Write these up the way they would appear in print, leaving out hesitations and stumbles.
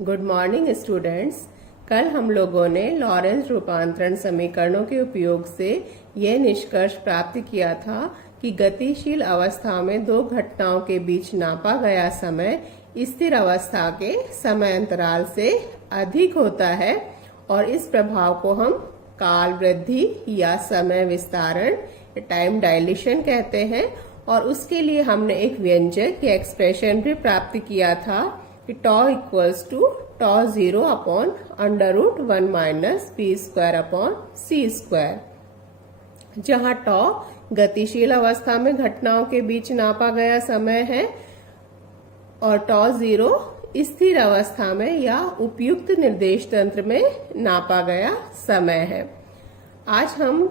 Good morning students. कल हम लोगों ने लॉरेंस रूपांतरण समीकरणों के उपयोग से यह निष्कर्ष प्राप्त किया था कि गतिशील अवस्था में दो घटनाओं के बीच नापा गया समय स्थिर अवस्था के समय अंतराल से अधिक होता है और इस प्रभाव को हम काल वृद्धि या समय विस्तारण टाइम डायलेशन कहते हैं। और उसके लिए हमने एक व्यंजक या एक्सप्रेशन भी प्राप्त किया था कि tau equals to tau 0 upon √1 minus P square upon C square, जहां टॉ गतिशील अवस्था में घटनाओं के बीच नापा गया समय है और टॉ 0 स्थिर अवस्था में या उपयुक्त निर्देश तंत्र में नापा गया समय है। आज हम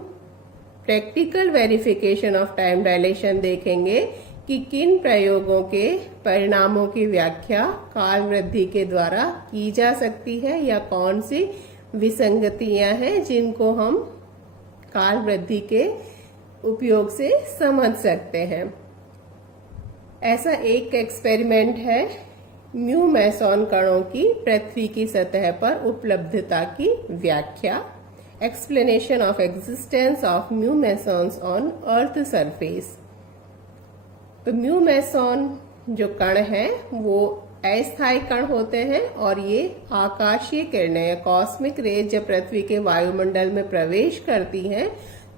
practical verification of time dilation देखेंगे कि किन प्रयोगों के परिणामों की व्याख्या काल वृद्धि के द्वारा की जा सकती है या कौन सी विसंगतियां हैं जिनको हम काल वृद्धि के उपयोग से समझ सकते हैं। ऐसा एक एक्सपेरिमेंट है म्यू मैसॉन कणों की पृथ्वी की सतह पर उपलब्धता की व्याख्या, explanation of existence of mu mesons on earth surface. तो म्यू मैसॉन जो कण हैं वो अस्थायी कण होते हैं और ये आकाशीय किरणें या कॉस्मिक रेज जब पृथ्वी के वायुमंडल में प्रवेश करती हैं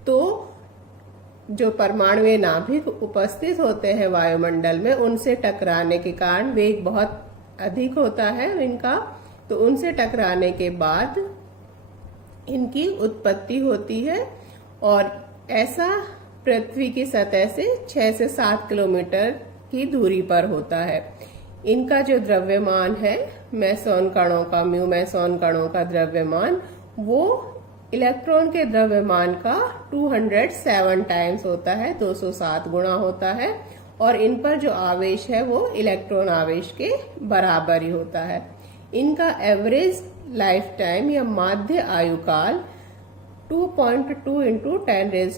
तो जो परमाणुए नाभिक उपस्थित होते हैं वायुमंडल में उनसे टकराने के कारण वेग बहुत अधिक होता है इनका, तो उनसे टकराने के बाद इनकी उत्पत्ति होती है और ऐसा पृथ्वी की सतह से 6 से 7 किलोमीटर की दूरी पर होता है। इनका जो द्रव्यमान है मैसॉन कणों का, म्यू मैसॉन कणों का द्रव्यमान वो इलेक्ट्रॉन के द्रव्यमान का 207 टाइम्स होता है, 207 गुना होता है और इन पर जो आवेश है वो इलेक्ट्रॉन आवेश के बराबर ही होता है। इनका एवरेज लाइफ टाइम या माध्य आयु काल 2.2 इंटू 10⁻⁻⁶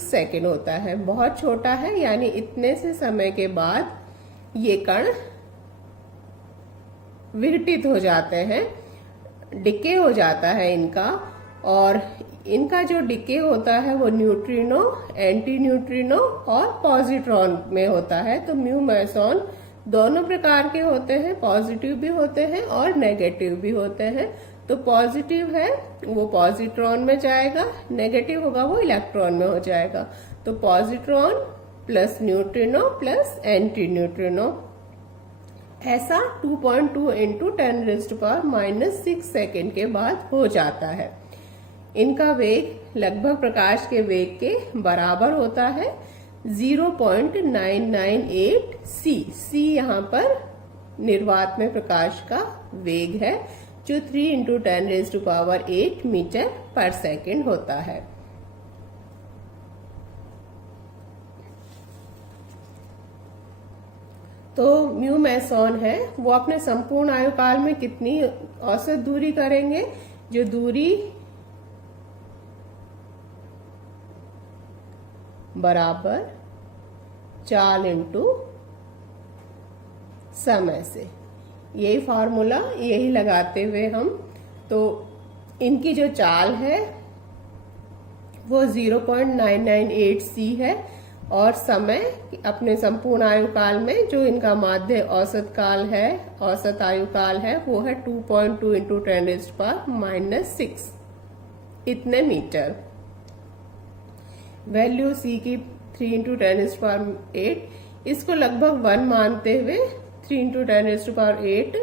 सेकेंड होता है, बहुत छोटा है। यानी इतने से समय के बाद ये कण विघटित हो जाते हैं, डिके हो जाता है इनका, और इनका जो डिके होता है वो न्यूट्रिनो, एंटी न्यूट्रिनो और पॉजिट्रॉन में होता है। तो म्यू मैसॉन दोनों प्रकार के होते हैं, पॉजिटिव भी होते हैं और नेगेटिव भी होते हैं। तो पॉजिटिव है वो पॉजिट्रॉन में जाएगा, नेगेटिव होगा वो इलेक्ट्रॉन में हो जाएगा। तो positron plus neutrino plus anti neutrino, ऐसा 2.2 इंटू 10⁻⁻⁶ सेकेंड के बाद हो जाता है। इनका वेग लगभग प्रकाश के वेग के बराबर होता है, 0.998 सी यहाँ पर निर्वात में प्रकाश का वेग है जो 3 इंटू 10⁸ मीटर पर सेकेंड होता है। तो म्यू मैसॉन है वो अपने संपूर्ण आयु काल में कितनी औसत दूरी करेंगे? जो दूरी बराबर 4 इंटू समय से, यही फॉर्मूला यही लगाते हुए हम, तो इनकी जो चाल है वो 0.998 सी है और समय अपने संपूर्ण आयु काल में जो इनका माध्य औसत काल है, औसत आयु काल है वो है 2.2 इंटू 10⁻⁻⁶ इतने मीटर। वैल्यू सी की 3 इंटू 10⁸, इसको लगभग 1 मानते हुए 3 इंटू 10⁸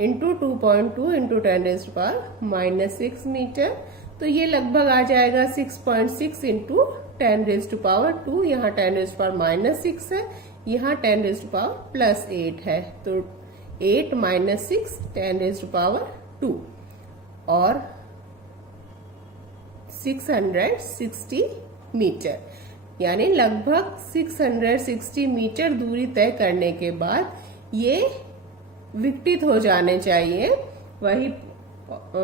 इंटू 2.2 इंटू 10⁻⁻⁶ मीटर, तो ये लगभग आ जाएगा 6.6 इंटू 10⁻²। यहाँ 10⁻⁻6 है, यहाँ 10⁻+8 है, तो 8 - 6 10⁻² और 660 मीटर, यानी लगभग 660 मीटर दूरी तय करने के बाद ये विघटित हो जाने चाहिए। वही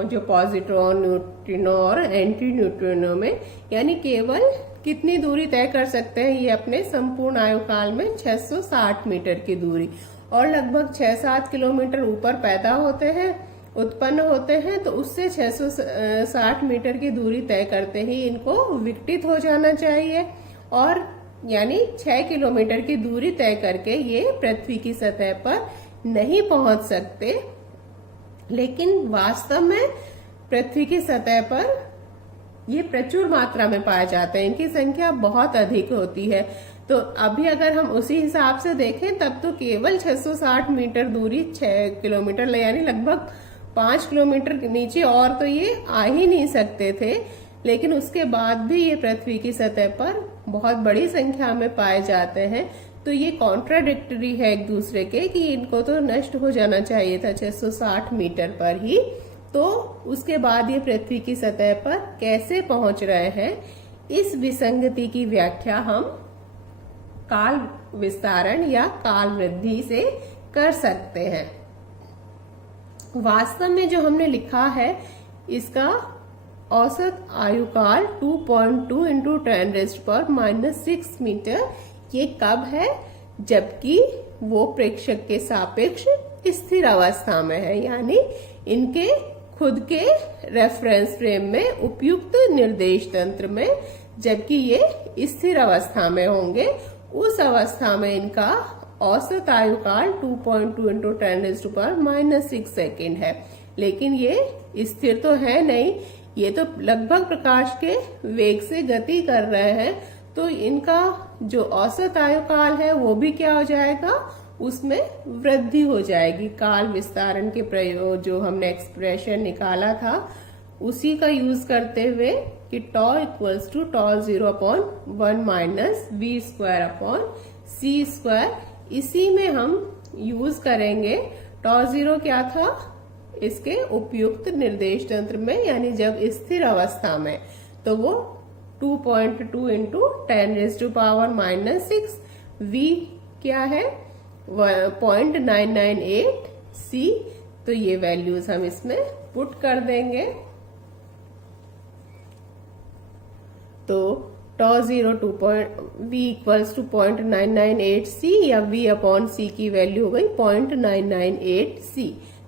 जो पॉजिट्रॉन, न्यूट्रिनो और एंटी न्यूट्रिनो में, यानी केवल कितनी दूरी तय कर सकते हैं ये अपने संपूर्ण आयु काल में 660 मीटर की दूरी, और लगभग 6-7 किलोमीटर ऊपर पैदा होते हैं, उत्पन्न होते हैं, तो उससे 660 मीटर की दूरी तय करते ही इनको विकटित हो जाना चाहिए, और यानी 6 किलोमीटर की दूरी तय करके ये पृथ्वी की सतह पर नहीं पहुंच सकते। लेकिन वास्तव में पृथ्वी की सतह पर ये प्रचुर मात्रा में पाए जाते हैं, इनकी संख्या बहुत अधिक होती है। तो अभी अगर हम उसी हिसाब से देखें तब तो केवल 660 मीटर दूरी 6 किलोमीटर यानी लगभग 5 किलोमीटर नीचे और तो ये आ ही नहीं सकते थे, लेकिन उसके बाद भी ये पृथ्वी की सतह पर बहुत बड़ी संख्या में पाए जाते हैं। तो ये कॉन्ट्राडिक्टरी है एक दूसरे के कि इनको तो नष्ट हो जाना चाहिए था 660 मीटर पर ही, तो उसके बाद ये पृथ्वी की सतह पर कैसे पहुंच रहे हैं, इस विसंगति की व्याख्या हम काल विस्तारण या काल वृद्धि से कर सकते हैं। वास्तव में जो हमने लिखा है इसका औसत आयुकाल 2.2 इंटू 10⁻⁻6 मीटर, ये कब है, जबकि वो प्रेक्षक के सापेक्ष स्थिर अवस्था में है, यानी इनके खुद के रेफरेंस फ्रेम में उपयुक्त निर्देश तंत्र में, जबकि ये स्थिर अवस्था में होंगे, उस अवस्था में इनका औसत आयुकाल 2.2 इंटू 10⁻⁻6 सेकेंड है। लेकिन ये स्थिर तो है नहीं, ये तो लगभग प्रकाश के वेग से गति कर रहे हैं, तो इनका जो औसत आयुकाल है वो भी क्या हो जाएगा, उसमें वृद्धि हो जाएगी। काल विस्तारण के प्रयोग जो हमने एक्सप्रेशन निकाला था उसी का यूज करते हुए कि τ इक्वल्स टू τ0/1 - v²/c², इसी में हम यूज करेंगे। τ0 क्या था, इसके उपयुक्त निर्देश तंत्र में, यानी जब स्थिर अवस्था में, तो वो 2.2 इंटू 10⁻⁻6, v क्या है 0.998 c, तो ये वैल्यूज हम इसमें पुट कर देंगे। तो τ0 v इक्वल्स टू 0.998 c या v/c की वैल्यू हो गई 0.998 c।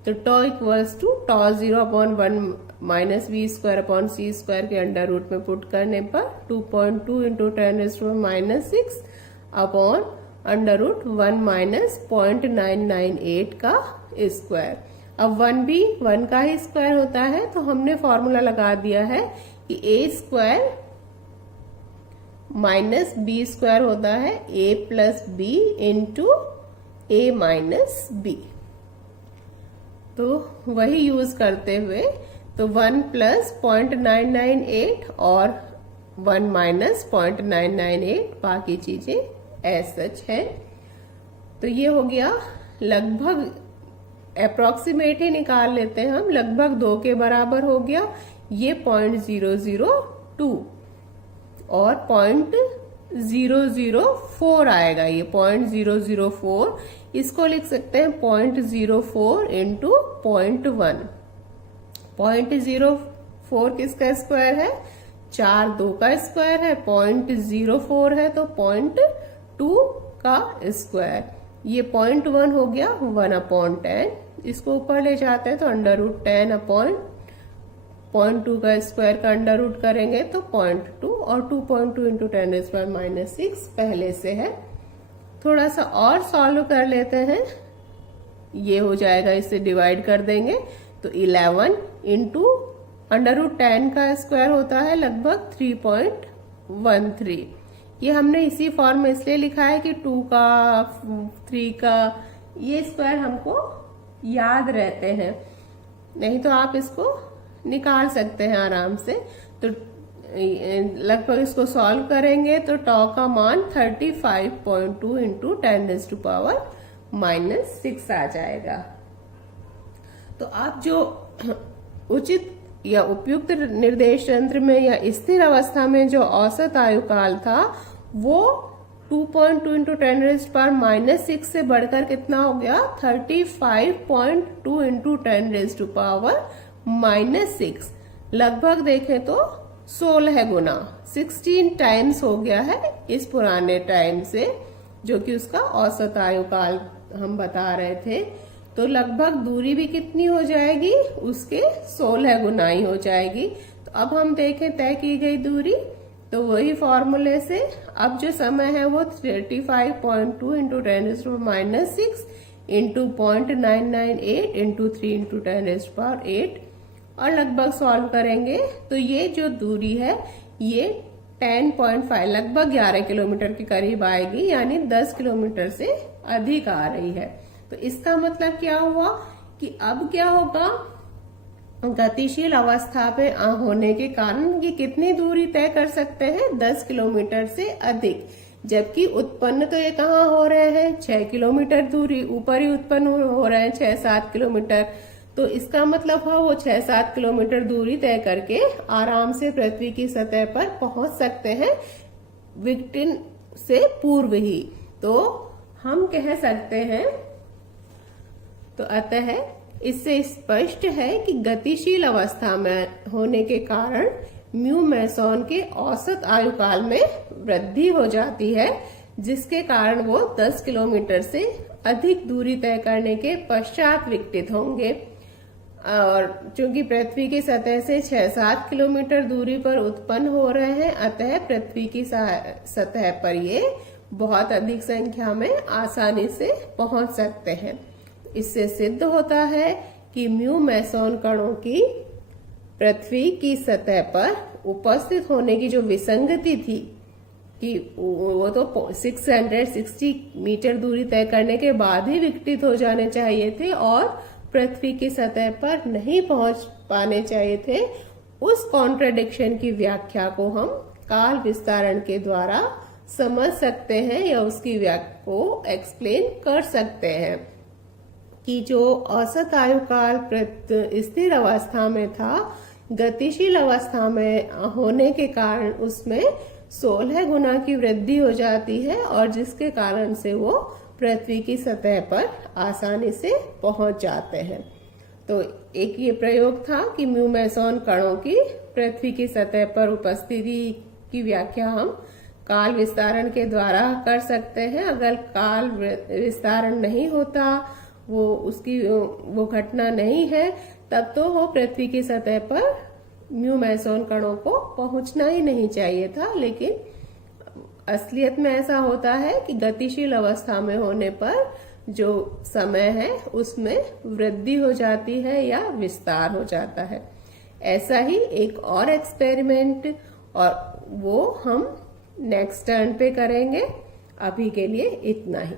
तो τ इक्वल्स टू τ0/1 - v²/c² के अंडर रूट में पुट करने पर 2.2 इंटू 10⁻⁻6 अपॉन अंडर रूट 1 - 0.998 का स्क्वायर। अब 1 भी 1 का ही स्क्वायर होता है, तो हमने फॉर्मूला लगा दिया है कि a² माइनस b² होता है a plus b into a minus b। तो वही यूज करते हुए तो 1 प्लस 0.998 और 1 माइनस 0.998, बाकी चीजें एज सच है। तो ये हो गया लगभग, अप्रोक्सीमेट ही निकाल लेते हैं हम, लगभग 2 के बराबर हो गया। ये 0.002 और 0.004 आएगा, ये 0.004, इसको लिख सकते हैं 0.04 इंटू 0.1। 0.04 किसका स्क्वायर है, 4 2 का स्क्वायर है, 0.04 है तो 0.2 का स्क्वायर, ये 0.1 हो गया 1/10, इसको ऊपर ले जाते हैं तो अंडर रूट 10/0.2 का स्क्वायर का अंडर रूट करेंगे तो 0.2, और 2.2 इंटू 10⁻⁻6 पहले से है। थोड़ा सा और सॉल्व कर लेते हैं, ये हो जाएगा, इसे डिवाइड कर देंगे तो 11 इंटू अंडर रूट 10 का स्क्वायर होता है लगभग 3.13। ये हमने इसी फॉर्म में इसलिए लिखा है कि 2 का 3 का ये स्क्वायर हमको याद रहते हैं, नहीं तो आप इसको निकाल सकते हैं आराम से। तो लगभग इसको सॉल्व करेंगे तो τ का मान 35.2 इंटू 10⁻⁻6 आ जाएगा। तो आप जो उचित या उपयुक्त निर्देश तंत्र में या स्थिर अवस्था में जो औसत आयुकाल था वो 2.2 इंटू 10⁻⁻6 से बढ़कर कितना हो गया, 35.2 इंटू 10⁻⁻6, लगभग देखें तो 16 गुना, 16 टाइम्स हो गया है इस पुराने टाइम से, जो कि उसका औसत आयुकाल हम बता रहे थे, तो लगभग दूरी भी कितनी हो जाएगी, उसके 16 गुनाई हो जाएगी। तो अब हम देखें तय की गई दूरी, तो वही फॉर्मूले से अब जो समय है वो 35.2 इंटू 10⁻⁻6 इंटू 0.998 इंटू 3 इंटू 10⁸8 और लगभग सॉल्व करेंगे तो ये जो दूरी है ये 10.5 लगभग 11 किलोमीटर के करीब आएगी, यानी 10 किलोमीटर से अधिक आ रही है। तो इसका मतलब क्या हुआ कि अब क्या होगा, गतिशील अवस्था पे होने के कारण ये कितनी दूरी तय कर सकते हैं, 10 किलोमीटर से अधिक, जबकि उत्पन्न तो ये कहाँ हो रहे हैं, 6 किलोमीटर दूरी ऊपर ही उत्पन्न हो रहे हैं, 6-7 किलोमीटर। तो इसका मतलब है वो 6-7 किलोमीटर दूरी तय करके आराम से पृथ्वी की सतह पर पहुंच सकते हैं विक्टिन से पूर्व ही। तो हम कह सकते हैं, तो अतः इससे स्पष्ट है कि गतिशील अवस्था में होने के कारण म्यू मेसॉन के औसत आयु काल में वृद्धि हो जाती है, जिसके कारण वो 10 किलोमीटर से अधिक दूरी तय करने के पश्चात विकसित होंगे। और चूंकि पृथ्वी की सतह से 6-7 किलोमीटर दूरी पर उत्पन्न हो रहे हैं, अतः पृथ्वी की सतह पर ये बहुत अधिक संख्या में आसानी से पहुंच सकते हैं। इससे सिद्ध होता है कि म्यू मेसॉन कणों की पृथ्वी की सतह पर उपस्थित होने की जो विसंगति थी कि वो तो 660 मीटर दूरी तय करने के बाद ही विकसित हो जाने चाहिए थे और पृथ्वी की सतह पर नहीं पहुंच पाने चाहिए थे, उस कॉन्ट्रडिक्शन की व्याख्या को हम काल विस्तारण के द्वारा समझ सकते हैं या उसकी व्याख्या को एक्सप्लेन कर सकते हैं कि जो औसत आयु काल स्थिर अवस्था में था, गतिशील अवस्था में होने के कारण उसमें 16 गुना की वृद्धि हो जाती है और जिसके कारण से वो पृथ्वी की सतह पर आसानी से पहुंच जाते हैं। तो एक ये प्रयोग था कि म्यू मेसॉन कणों की पृथ्वी की सतह पर उपस्थिति की व्याख्या हम काल विस्तारण के द्वारा कर सकते हैं। अगर काल विस्तारण नहीं होता, वो घटना नहीं है, तब तो वो पृथ्वी की सतह पर म्यू मेसॉन कणों को पहुंचना ही नहीं चाहिए था। लेकिन असलियत में ऐसा होता है कि गतिशील अवस्था में होने पर जो समय है उसमें वृद्धि हो जाती है या विस्तार हो जाता है। ऐसा ही एक और एक्सपेरिमेंट, और वो हम नेक्स्ट टर्न पे करेंगे। अभी के लिए इतना ही।